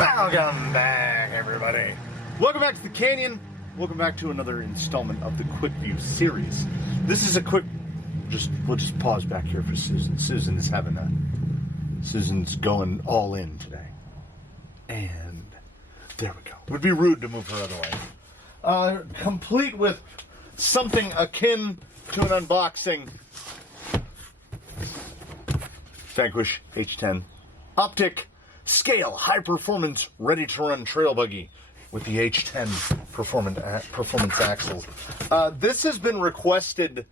Welcome back, everybody. Welcome back to the Canyon. Welcome back to another installment of the Quickview series. This is a quick. We'll just pause back here for Susan. Susan's going all in today, and there we go. It would be rude to move her otherwise. Complete with something akin to an unboxing. Vanquish H10 Optic Scale High Performance Ready to Run Trail Buggy with the H10 performance axles. This has been requested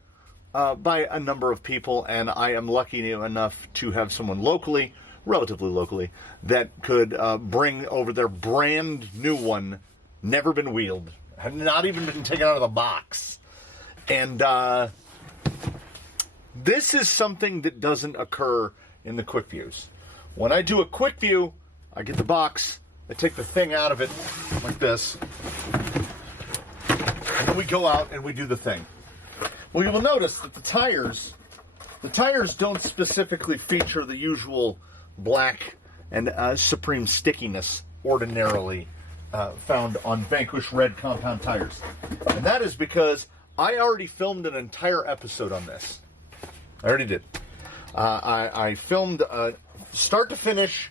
by a number of people, and I am lucky enough to have someone locally, relatively locally, that could bring over their brand new one, never been wheeled, had not even been taken out of the box. And this is something that doesn't occur in the Quickviews. When I do a Quickview, I get the box, I take the thing out of it like this, and then we go out and we do the thing. Well, you will notice that the tires don't specifically feature the usual black and supreme stickiness ordinarily found on Vanquish red compound tires. And that is because I already filmed an entire episode on this. I already did. I filmed start to finish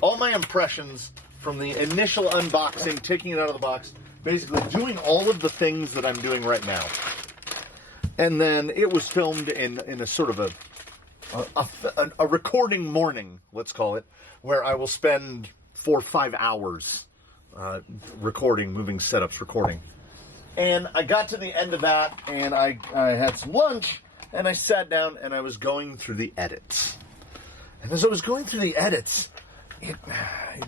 all my impressions from the initial unboxing, taking it out of the box, basically doing all of the things that I'm doing right now. And then it was filmed in a sort of a recording morning, let's call it, where I will spend 4 or 5 hours recording, moving setups, recording. And I got to the end of that, and I had some lunch, and I sat down, and I was going through the edits. And as I was going through the edits, it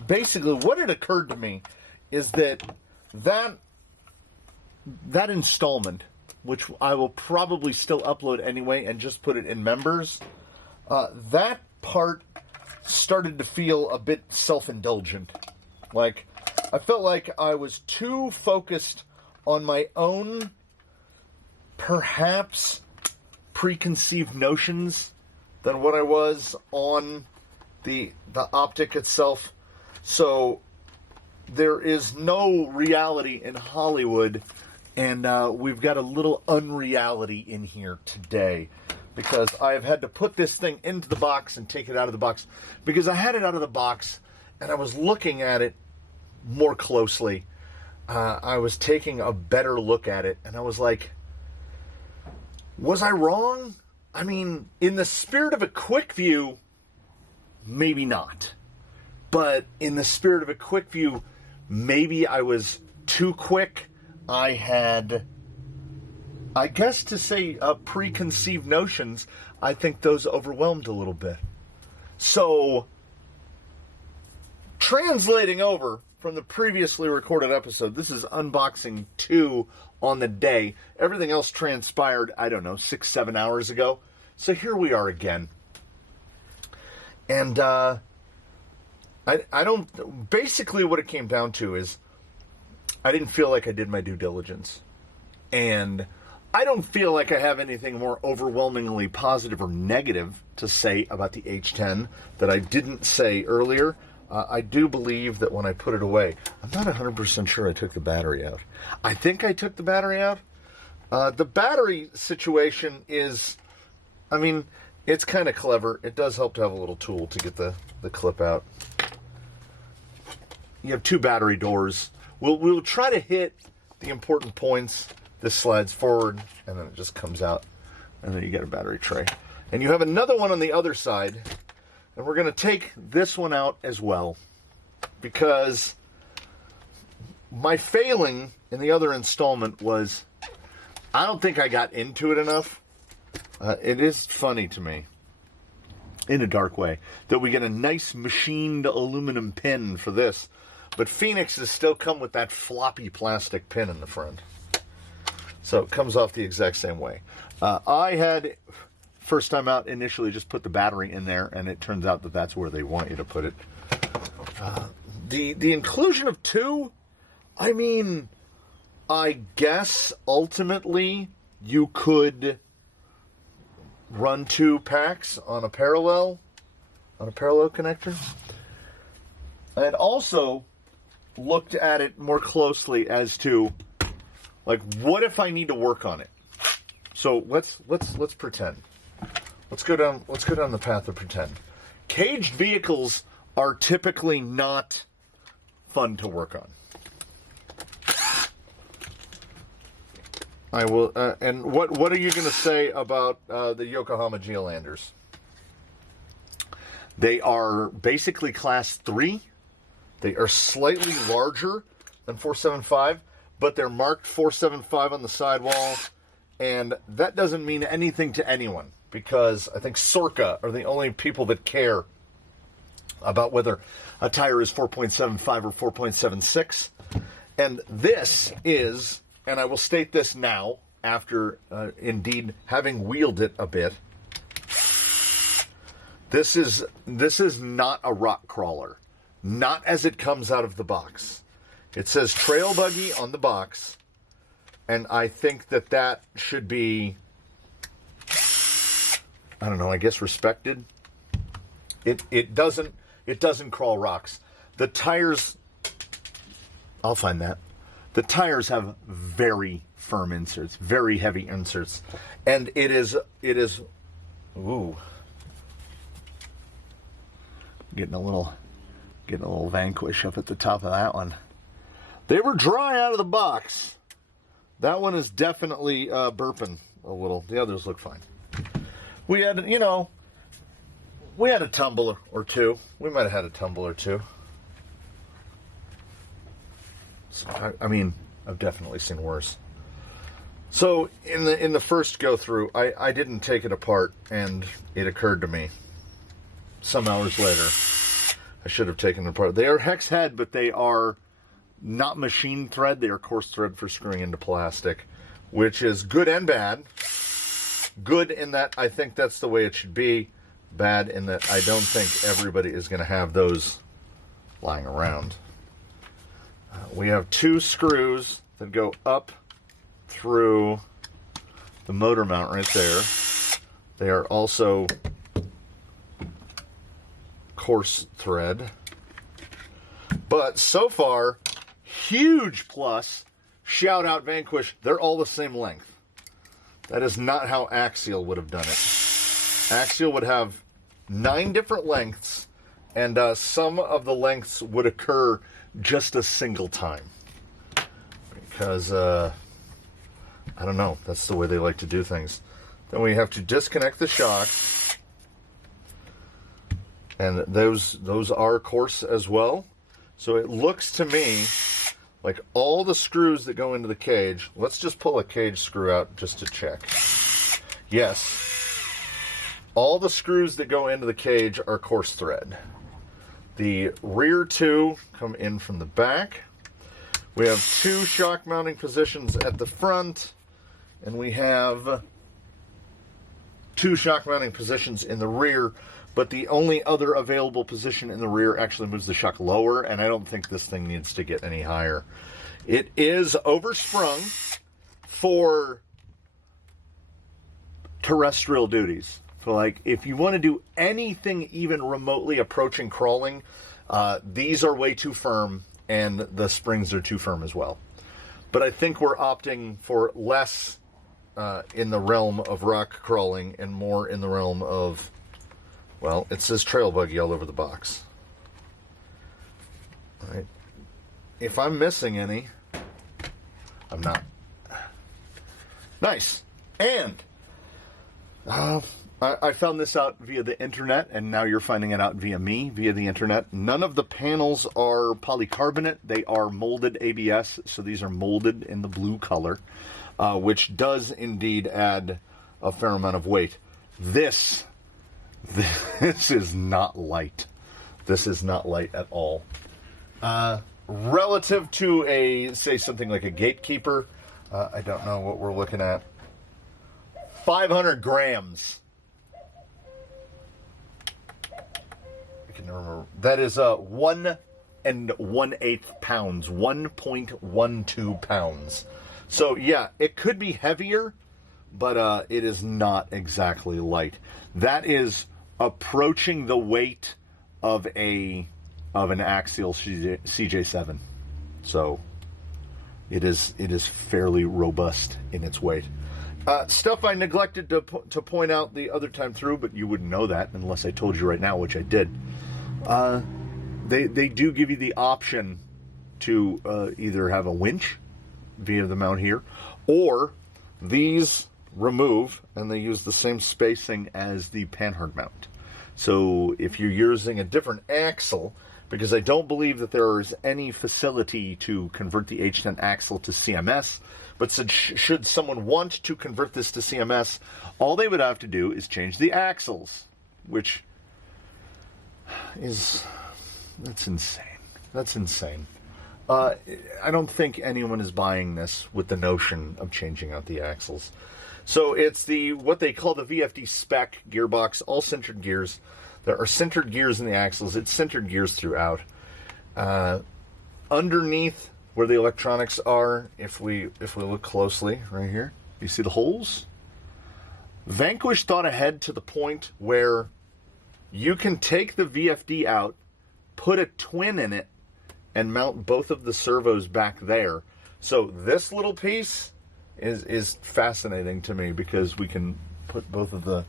basically, what had occurred to me is that installment, which I will probably still upload anyway and just put it in members, that part started to feel a bit self-indulgent. Like, I felt like I was too focused on my own, perhaps, preconceived notions than what I was on the optic itself. So there is no reality in Hollywood, and we've got a little unreality in here today because I have had to put this thing into the box and take it out of the box because I had it out of the box and I was looking at it more closely. I was taking a better look at it, and I was like, was I wrong? I mean, in the spirit of a quick view, maybe not. But in the spirit of a quick view, maybe I was too quick. I had, I guess to say, preconceived notions. I think those overwhelmed a little bit. So, translating over from the previously recorded episode, this is unboxing 2 on the day. Everything else transpired, I don't know, 6-7 hours ago. So here we are again. And I don't, basically what it came down to is I didn't feel like I did my due diligence. And I don't feel like I have anything more overwhelmingly positive or negative to say about the H10 that I didn't say earlier. I do believe that when I put it away, I'm not 100% sure I took the battery out. I think I took the battery out. The battery situation is, I mean, it's kind of clever. It does help to have a little tool to get the clip out. You have 2 battery doors. We'll try to hit the important points. This slides forward, and then it just comes out, and then you get a battery tray. And you have another one on the other side. And we're going to take this one out as well, because my failing in the other installment was I don't think I got into it enough. It is funny to me, in a dark way, that we get a nice machined aluminum pin for this, but Phoenix has still come with that floppy plastic pin in the front. So it comes off the exact same way. I had... First time out, initially just put the battery in there, and it turns out that that's where they want you to put it. The inclusion of 2, I mean, I guess ultimately you could run 2 packs on a parallel connector. and also looked at it more closely as to, like, what if I need to work on it? So let's pretend. Let's go down the path of pretend. Caged vehicles are typically not fun to work on. I will. And what are you going to say about the Yokohama Geolanders? They are basically class 3. They are slightly larger than 475, but they're marked 475 on the sidewall, and that doesn't mean anything to anyone because I think Sorka are the only people that care about whether a tire is 4.75 or 4.76. And this is, and I will state this now after indeed having wheeled it a bit, this is not a rock crawler, not as it comes out of the box. It says trail buggy on the box, and I think that should be, I don't know, I guess respected. It doesn't crawl rocks. The tires, I'll find that. The tires have very firm inserts, very heavy inserts, and it is ooh, getting a little Vanquish up at the top of that one. They were dry out of the box. That one is definitely burping a little. The others look fine. We had a tumble or two. We might have had a tumble or two. So, I mean, I've definitely seen worse. So in the first go through, I didn't take it apart, and it occurred to me some hours later I should have taken it apart. They are hex head, but they are not machine thread. They are coarse thread for screwing into plastic, which is good and bad. Good in that I think that's the way it should be. Bad in that I don't think everybody is going to have those lying around. We have 2 screws that go up through the motor mount right there. They are also coarse thread. But so far, huge plus. Shout out Vanquish. They're all the same length. That is not how Axial would have done it. Axial would have 9 different lengths, and some of the lengths would occur just a single time. Because, I don't know, that's the way they like to do things. Then we have to disconnect the shocks, and those are coarse as well. So it looks to me like all the screws that go into the cage, let's just pull a cage screw out just to check. Yes, all the screws that go into the cage are coarse thread. The rear 2 come in from the back. We have 2 shock mounting positions at the front, and we have 2 shock mounting positions in the rear, but the only other available position in the rear actually moves the shock lower, and I don't think this thing needs to get any higher. It is oversprung for terrestrial duties. So, like, if you want to do anything even remotely approaching crawling, these are way too firm, and the springs are too firm as well. But I think we're opting for less in the realm of rock crawling and more in the realm of, well, it says trail buggy all over the box. All right. If I'm missing any, I'm not. Nice. And I found this out via the internet, and now you're finding it out via me, via the internet. None of the panels are polycarbonate. They are molded ABS, so these are molded in the blue color, which does indeed add a fair amount of weight. This is not light. This is not light at all. Relative to say something like a Gatekeeper, I don't know what we're looking at. 500 grams. I can never remember. That is 1 1/8 pounds, 1.12 pounds. So yeah, it could be heavier, but it is not exactly light. That is approaching the weight of a of an axial CJ7. So it is fairly robust in its weight. Stuff I neglected to point out the other time through, but you wouldn't know that unless I told you right now, which I did. They do give you the option to either have a winch via the mount here, or these remove and they use the same spacing as the Panhard mount. So if you're using a different axle, because I don't believe that there is any facility to convert the H10 axle to CMS, but should someone want to convert this to CMS, all they would have to do is change the axles, which is, that's insane. That's insane. I don't think anyone is buying this with the notion of changing out the axles. So it's what they call the VFD spec gearbox, all sintered gears. There are sintered gears in the axles. It's sintered gears throughout. Underneath where the electronics are, if we look closely right here, you see the holes? Vanquish thought ahead to the point where you can take the VFD out, put a twin in it, and mount both of the servos back there. So this little piece is fascinating to me because we can put both of the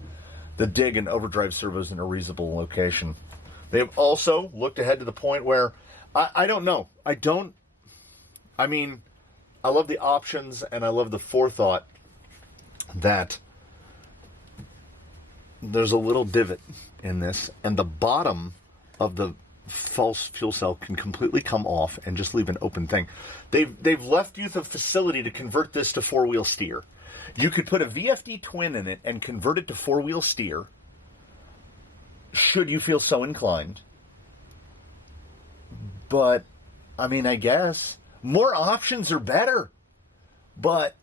dig and overdrive servos in a reasonable location. They have also looked ahead to the point where I don't know. I mean, I love the options and I love the forethought that there's a little divot in this, and the bottom of the false fuel cell can completely come off and just leave an open thing. They've left you the facility to convert this to four-wheel steer. You could put a VFD twin in it and convert it to four-wheel steer, should you feel so inclined. But, I mean, I guess more options are better. But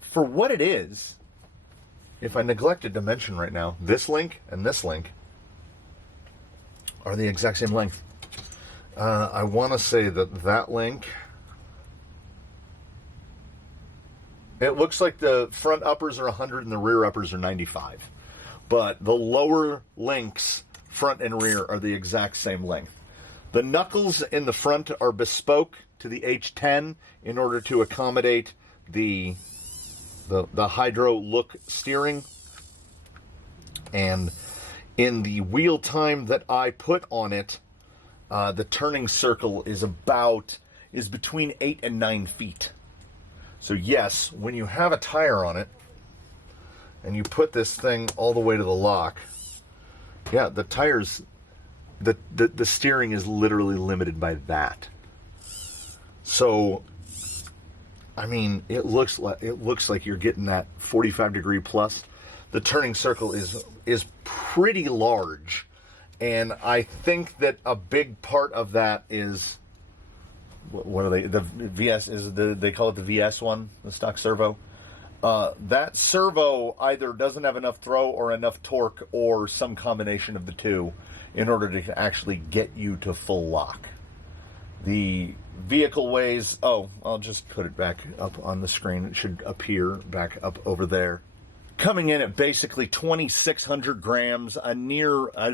for what it is, if I neglected to mention right now, this link and this link are the exact same length. I want to say that link, it looks like the front uppers are 100 and the rear uppers are 95. But the lower links, front and rear, are the exact same length. The knuckles in the front are bespoke to the H10 in order to accommodate the hydro look steering. And in the wheel time that I put on it, the turning circle is between 8 and 9 feet. So yes, when you have a tire on it and you put this thing all the way to the lock, yeah, the tires, the steering is literally limited by that. So, I mean, it looks like you're getting that 45 degree plus. The turning circle is pretty large, and I think that a big part of that is, what are they? The VS they call it the VS one, the stock servo. That servo either doesn't have enough throw or enough torque, or some combination of the two, in order to actually get you to full lock. The vehicle weighs, I'll just put it back up on the screen. It should appear back up over there. Coming in at basically 2,600 grams, a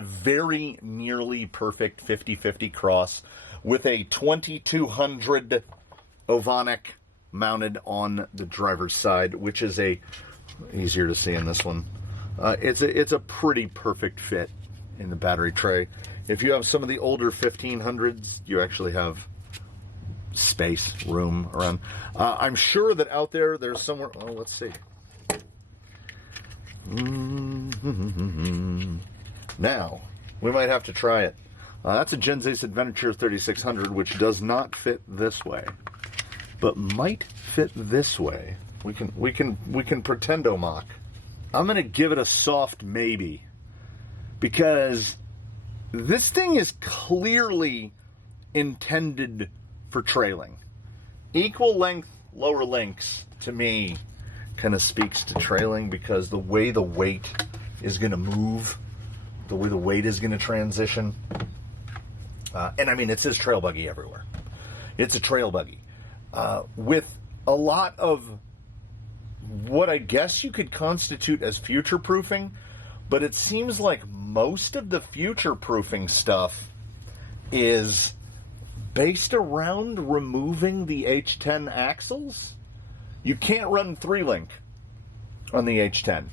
very nearly perfect 50-50 cross with a 2,200 Ovonic mounted on the driver's side, which is easier to see in this one. It's a pretty perfect fit in the battery tray. If you have some of the older 1500s, you actually have room around. I'm sure that out there's somewhere, let's see. Now, we might have to try it. That's a Genzace Adventure 3600, which does not fit this way, but might fit this way. We can pretendo mock. I'm gonna give it a soft maybe, because this thing is clearly intended for trailing. Equal length lower links, to me, kind of speaks to trailing, because the way the weight is going to move, the way the weight is going to transition. And I mean, it says trail buggy everywhere. It's a trail buggy. With a lot of what I guess you could constitute as future-proofing, but it seems like most of the future-proofing stuff is based around removing the H10 axles. You can't run 3-link on the H10.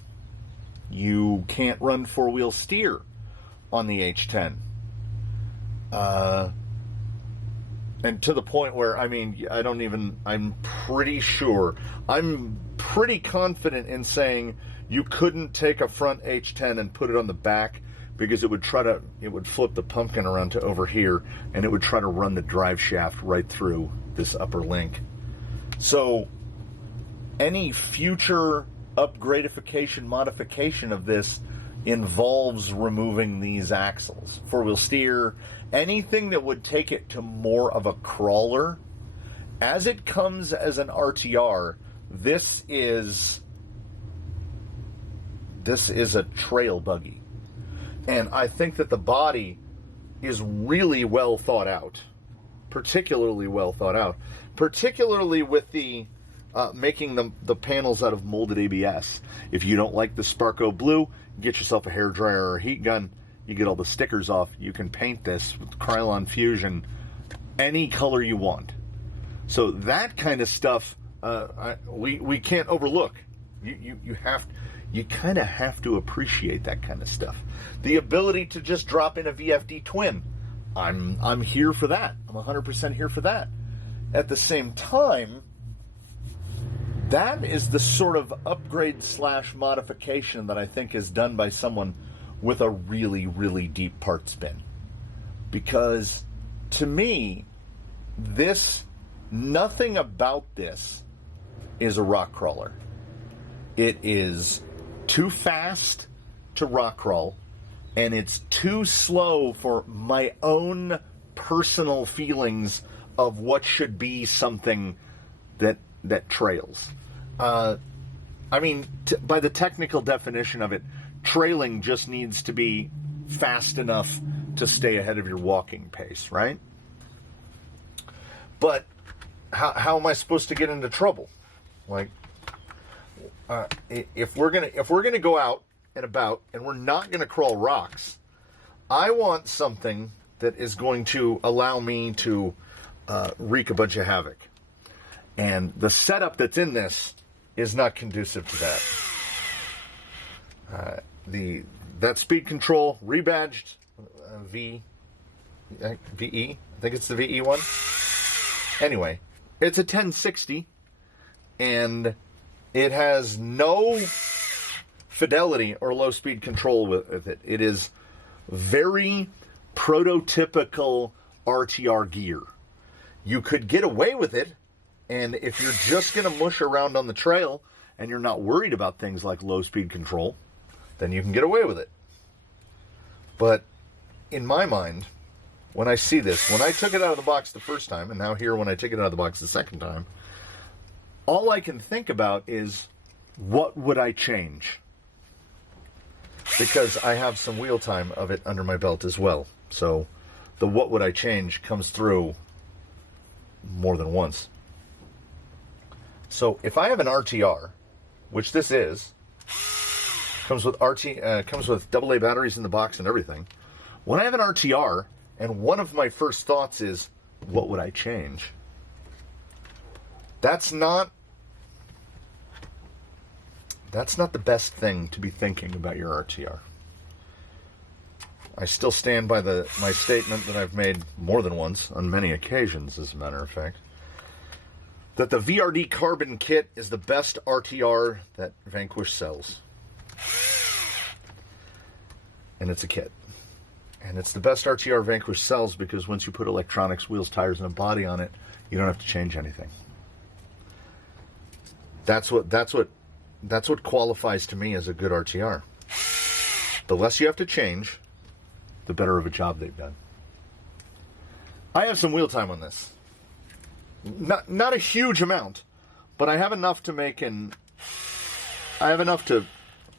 You can't run 4-wheel steer on the H10. And to the point where, I mean, I'm pretty confident in saying you couldn't take a front H10 and put it on the back, because it would flip the pumpkin around to over here, and it would try to run the drive shaft right through this upper link. So any future upgradification, modification of this involves removing these axles. 4-wheel steer, anything that would take it to more of a crawler. As it comes as an RTR, this is a trail buggy. And I think that the body is really well thought out, particularly well thought out, particularly with the making the panels out of molded ABS. If you don't like the Sparko blue, get yourself a hairdryer or a heat gun. You get all the stickers off. You can paint this with Krylon Fusion any color you want. So that kind of stuff we can't overlook. You kind of have to appreciate that kind of stuff. The ability to just drop in a VFD twin, I'm here for that. I'm 100% here for that. At the same time, that is the sort of upgrade / modification that I think is done by someone with a really, really deep parts bin. Because to me, nothing about this is a rock crawler. It is too fast to rock crawl, and it's too slow for my own personal feelings of what should be something that trails. I mean, by the technical definition of it, trailing just needs to be fast enough to stay ahead of your walking pace, right? But how am I supposed to get into trouble? Like, if we're gonna go out and about and we're not gonna crawl rocks, I want something that is going to allow me to wreak a bunch of havoc. And the setup that's in this is not conducive to that. That speed control rebadged VE, I think it's the VE one. Anyway, it's a 1060, and it has no fidelity or low speed control with it. It is very prototypical RTR gear. You could get away with it, and if you're just going to mush around on the trail and you're not worried about things like low speed control, then you can get away with it. But in my mind, when I see this, when I took it out of the box the first time, and now here when I take it out of the box the second time, all I can think about is, what would I change? Because I have some wheel time of it under my belt as well. So the what would I change comes through more than once. So if I have an RTR, which this is, comes with AA batteries in the box and everything. When I have an RTR, and one of my first thoughts is, what would I change? That's not the best thing to be thinking about your RTR. I still stand by my statement that I've made more than once, on many occasions, as a matter of fact, that the VRD Carbon kit is the best RTR that Vanquish sells. And it's a kit. And it's the best RTR Vanquish sells because once you put electronics, wheels, tires, and a body on it, you don't have to change anything. That's what qualifies to me as a good RTR. The less you have to change, the better of a job they've done. I have some wheel time on this. Not a huge amount, but I have enough to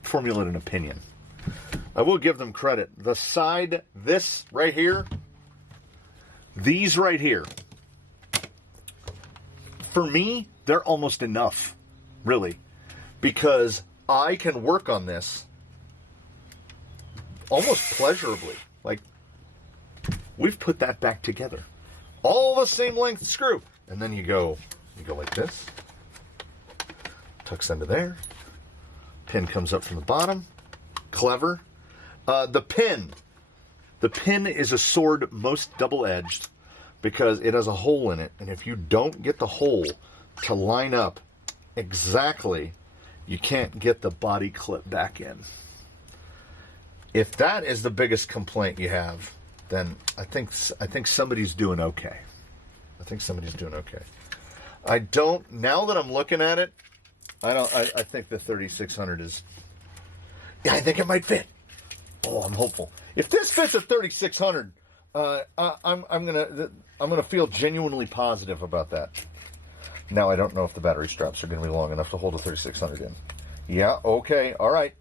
formulate an opinion. I will give them credit. The side, this right here, these right here, for me, they're almost enough, really, because I can work on this almost pleasurably. Like, we've put that back together. All the same length screw. And then you go like this. Tucks under there. Pin comes up from the bottom. Clever. The pin is a sword most double-edged because it has a hole in it. And if you don't get the hole to line up exactly, you can't get the body clip back in. If that is the biggest complaint you have, then I think somebody's doing okay. I think somebody's doing okay. I don't, now that I'm looking at it, I think the 3600 is, yeah, I think it might fit. Oh, I'm hopeful. If this fits at 3600, I'm gonna feel genuinely positive about that. Now I don't know if the battery straps are gonna be long enough to hold a 3600 in. Yeah, okay, all right.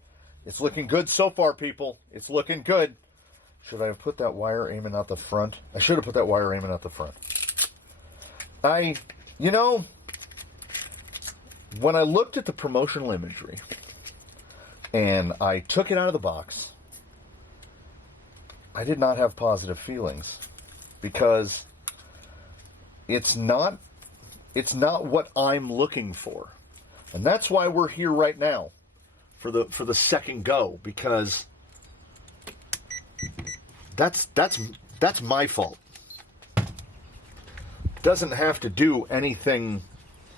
It's looking good so far, people. It's looking good. Should I have put that wire aiming out the front? I should have put that wire aiming out the front. You know, when I looked at the promotional imagery and I took it out of the box, I did not have positive feelings because it's not what I'm looking for. And that's why we're here right now for the second go, because that's my fault. Doesn't have to do anything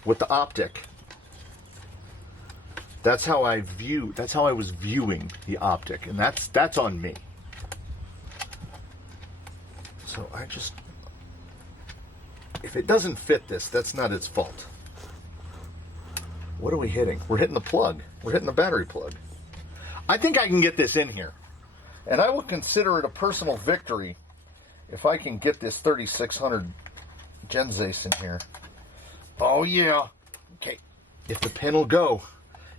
with the optic. That's how I was viewing the optic, and that's on me. So if it doesn't fit this, that's not its fault. What are we hitting? We're hitting the plug. We're hitting the battery plug. I think I can get this in here. And I will consider it a personal victory if I can get this 3600 Genzace in here. Oh, yeah. Okay. If the pin will go.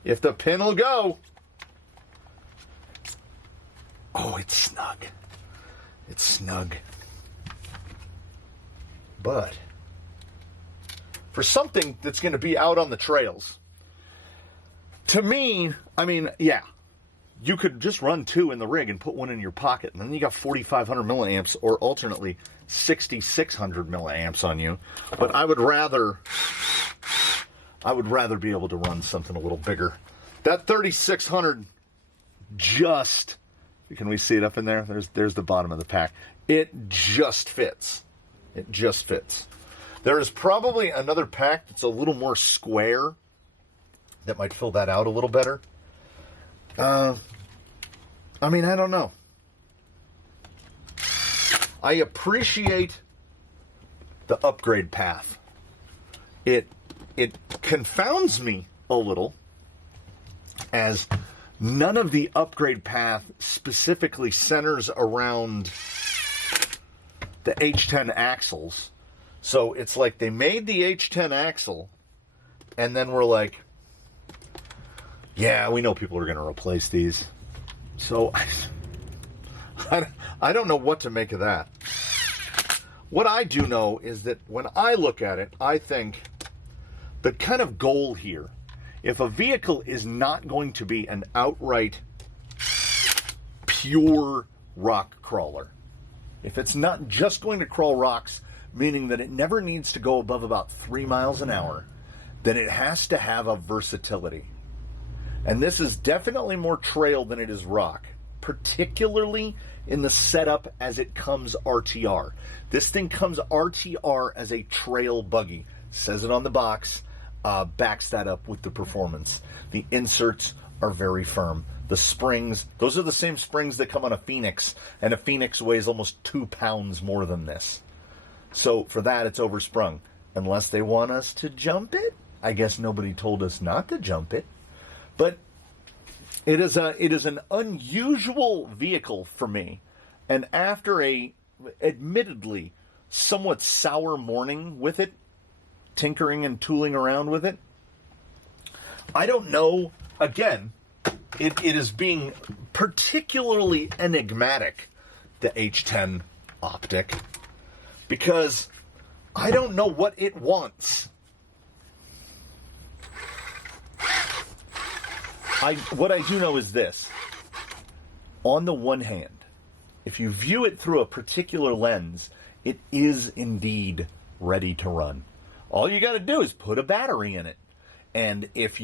If the pin will go. Oh, it's snug. It's snug. But for something that's going to be out on the trails, to me, I mean, yeah, you could just run two in the rig and put one in your pocket, and then you got 4,500 milliamps, or alternately 6,600 milliamps on you. But I would rather be able to run something a little bigger. That 3,600 just, can we see it up in there? There's the bottom of the pack. It just fits. It just fits. There is probably another pack that's a little more square that might fill that out a little better. I mean, I don't know. I appreciate the upgrade path. It confounds me a little, as none of the upgrade path specifically centers around the H10 axles. So it's like they made the H10 axle, and then we're like, yeah, we know people are going to replace these. So I don't know what to make of that. What I do know is that when I look at it, I think the kind of goal here, if a vehicle is not going to be an outright pure rock crawler, if it's not just going to crawl rocks, meaning that it never needs to go above about 3 miles an hour, then it has to have a versatility. And this is definitely more trail than it is rock, particularly in the setup as it comes RTR. This thing comes RTR as a trail buggy. Says it on the box, backs that up with the performance. The inserts are very firm. The springs, those are the same springs that come on a Phoenix, and a Phoenix weighs almost 2 pounds more than this. So for that, it's oversprung. Unless they want us to jump it. I guess nobody told us not to jump it. But it is an unusual vehicle for me. And after a, admittedly, somewhat sour morning with it, tinkering and tooling around with it, I don't know, again, it is being particularly enigmatic, the H10 Optic, because I don't know what it wants. What I do know is this. On the one hand, if you view it through a particular lens, it is indeed ready to run. All you got to do is put a battery in it. And if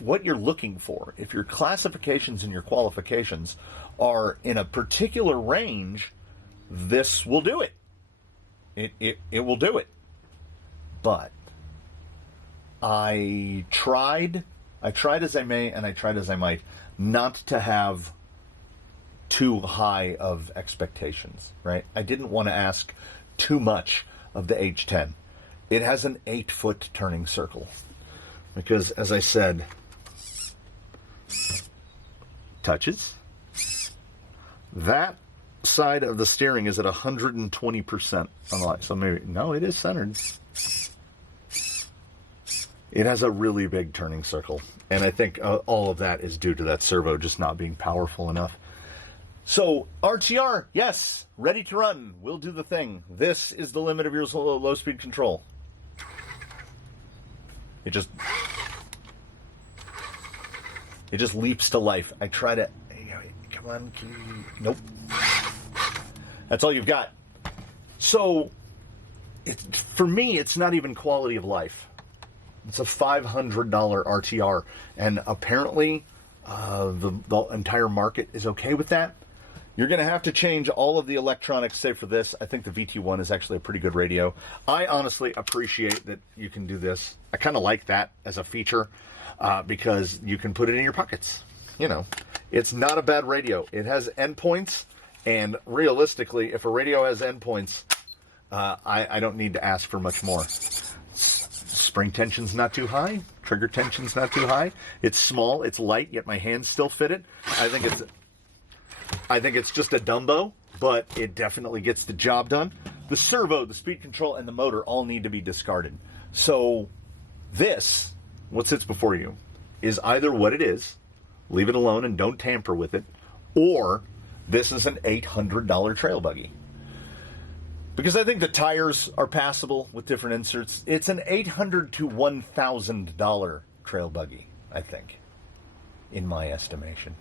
what you're looking for, if your classifications and your qualifications are in a particular range, this will do it. It will do it. But I tried as I may, and I tried as I might, not to have too high of expectations, right? I didn't want to ask too much of the H10. It has an 8-foot turning circle. Because, as I said, touches. That side of the steering is at 120% unlocked. So maybe, no, it is centered. It has a really big turning circle. And I think all of that is due to that servo just not being powerful enough. So, RTR, yes, ready to run. We'll do the thing. This is the limit of your low-speed control. It just leaps to life. I try to, come on, nope. That's all you've got. So, for me, it's not even quality of life. It's a $500 RTR, and apparently the entire market is okay with that. You're going to have to change all of the electronics, save for this. I think the VT1 is actually a pretty good radio. I honestly appreciate that you can do this. I kind of like that as a feature because you can put it in your pockets. You know, it's not a bad radio. It has endpoints, and realistically, if a radio has endpoints, I don't need to ask for much more. Spring tension's not too high. Trigger tension's not too high. It's small. It's light, yet my hands still fit it. I think it's just a Dumbo, but it definitely gets the job done. The servo, the speed control, and the motor all need to be discarded. So this, what sits before you, is either what it is, leave it alone and don't tamper with it, or this is an $800 trail buggy. Because I think the tires are passable with different inserts. It's an $800 to $1,000 trail buggy, I think, in my estimation.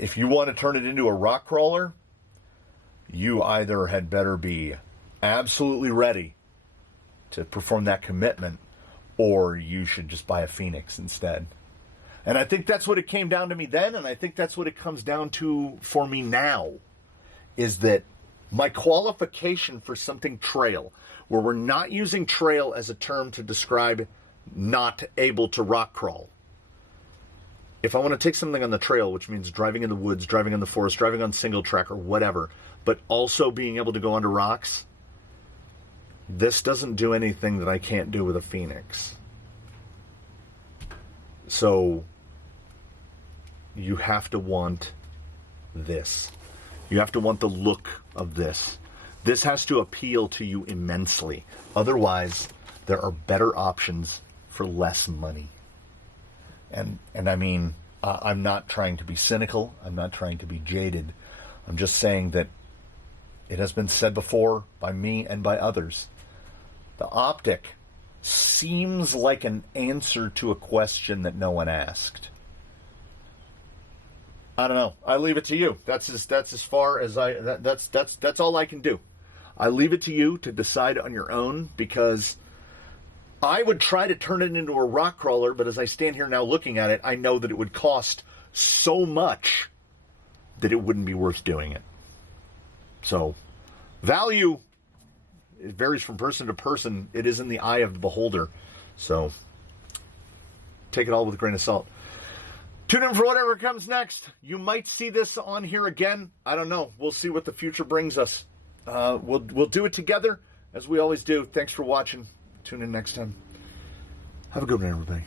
If you want to turn it into a rock crawler, you either had better be absolutely ready to perform that commitment, or you should just buy a Phoenix instead. And I think that's what it came down to me then, and I think that's what it comes down to for me now, is that my qualification for something trail, where we're not using trail as a term to describe not able to rock crawl. If I want to take something on the trail, which means driving in the woods, driving in the forest, driving on single track or whatever, but also being able to go under rocks, this doesn't do anything that I can't do with a Phoenix. So you have to want this. You have to want the look of this. This has to appeal to you immensely. Otherwise, there are better options for less money. And I mean, I'm not trying to be cynical. I'm not trying to be jaded. I'm just saying that it has been said before by me and by others. The Optic seems like an answer to a question that no one asked. I don't know. I leave it to you. That's as far as that's all I can do. I leave it to you to decide on your own, because I would try to turn it into a rock crawler, but as I stand here now looking at it, I know that it would cost so much that it wouldn't be worth doing it. So, value, it varies from person to person. It is in the eye of the beholder. So, take it all with a grain of salt. Tune in for whatever comes next. You might see this on here again. I don't know. We'll see what the future brings us. We'll do it together, as we always do. Thanks for watching. Tune in next time. Have a good one, everybody.